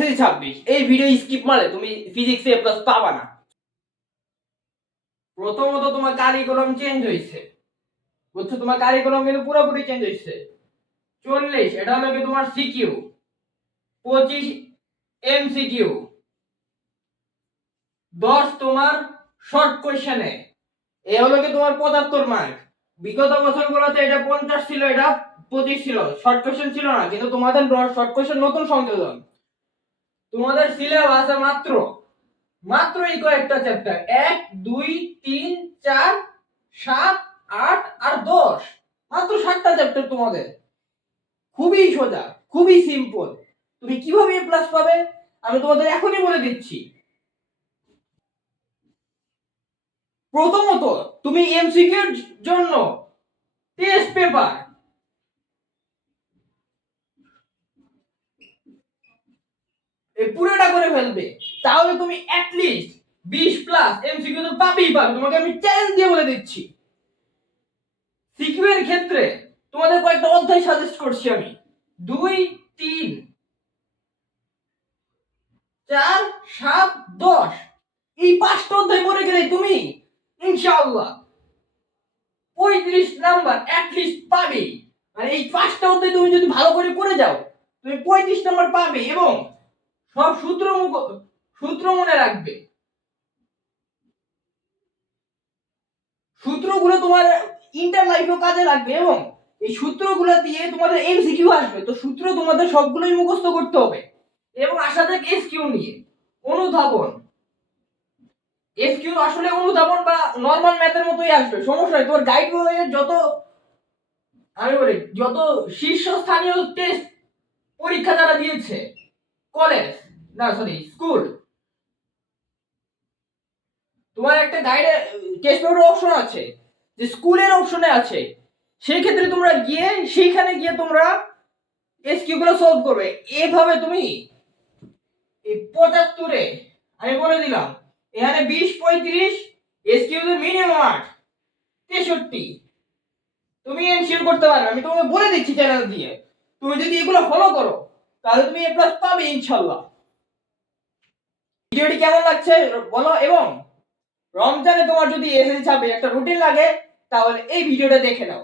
SSC 26 এই video skip মারলে তুমি ফিজিক্সে এ প্লাস পাবা না। প্রথমত তোমার কারিকুলাম চেঞ্জ হয়েছে, বুঝছো? তোমার কারিকুলাম কিন্তু পুরোপুরি চেঞ্জ হয়েছে। 40 এটা হলো কি তোমার সিকিউ, 25 এমসিকিউ, 10 তোমার শর্ট কোশ্চেনে। এ হলো কি তোমার 75 মার্ক। বিগত বছরগুলোতে এটা 50 ছিল, এটা 25 ছিল, শর্ট কোশ্চেন ছিল না, কিন্তু তোমাদের শর্ট কোশ্চেন নতুন সংযোজন। তোমাদের সিলেবাস মাত্র মাত্র এই কয়েকটা চ্যাপ্টার, 1 2 3 4 7 8 আর 10, মাত্র 7টা চ্যাপ্টার তোমাদের। খুবই সোজা, খুবই সিম্পল। তুমি কিভাবে এ প্লাস পাবে আমি তোমাদের এখনই বলে দিচ্ছি। প্রথমত তুমি এমসিকিউর জন্য টেস্ট পেপার পুরোটা করে ফেলবে, তাহলে তুমি অ্যাটলিস্ট 20 প্লাস এমসিকিউ তো পাবেই পাবে। তোমাকে আমি চ্যালেঞ্জ দিয়ে বলে দিচ্ছি। সিকিউ এর ক্ষেত্রে তোমাদের কয়েকটা অধ্যায় সাজেস্ট করছি আমি। 2 3 4 7 10, এই 5টা অধ্যায় পড়ে গেলে তুমি ইনশাআল্লাহ 35 নাম্বার অ্যাটলিস্ট পাবে। মানে এই 5টা অধ্যায় তুমি যদি ভালো করে পড়ে যাও তুমি 35 নাম্বার পাবে, এবং সব সূত্র মনে রাখবে। সূত্রগুলো তোমার ইন্টার লাইফেও কাজে লাগবে, এবং এই সূত্রগুলো দিয়ে তোমাদের এমসিকিউ আসবে। তো সূত্র তোমাদের সবগুলোই মুখস্থ করতে হবে, এবং আসা যাক এসকিউ নিয়ে। অনুধাবন, এসকিউ আসলে অনুধাবন বা নরমাল ম্যাথের মতোই আসবে, সমস্যা নাই। তোমার গাইড বইয়ের যত শীর্ষস্থানীয় টেস্ট পরীক্ষা যারা দিয়েছে, কলেজ না সরি স্কুল, তোমার একটা গাইডে টেস্ট পেপারের অপশন আছে, যে স্কুলের অপশনে আছে। সেই ক্ষেত্রে তোমরা গিয়ে সেইখানে গিয়ে তোমরা এসকিউ গুলো সলভ করবে। এইভাবে তুমি এই 75-এ আমি বলে দিলাম, এখানে 20 35 এসকিউ এর মিনিমাম 8 63 তুমি এনশিওর করতে পারবে। আমি তোমাকে বলে দিচ্ছি চ্যানেল দিয়ে, তুমি যদি এগুলো ফলো করো তাহলে তুমি এ প্লাস পাবে ইনশাআল্লাহ। ভিডিওটি কেমন লাগছে বলো, এবং রমজানে তোমার যদি এসএসসি 26 একটা রুটিন লাগে তাহলে এই ভিডিওটা দেখে নাও।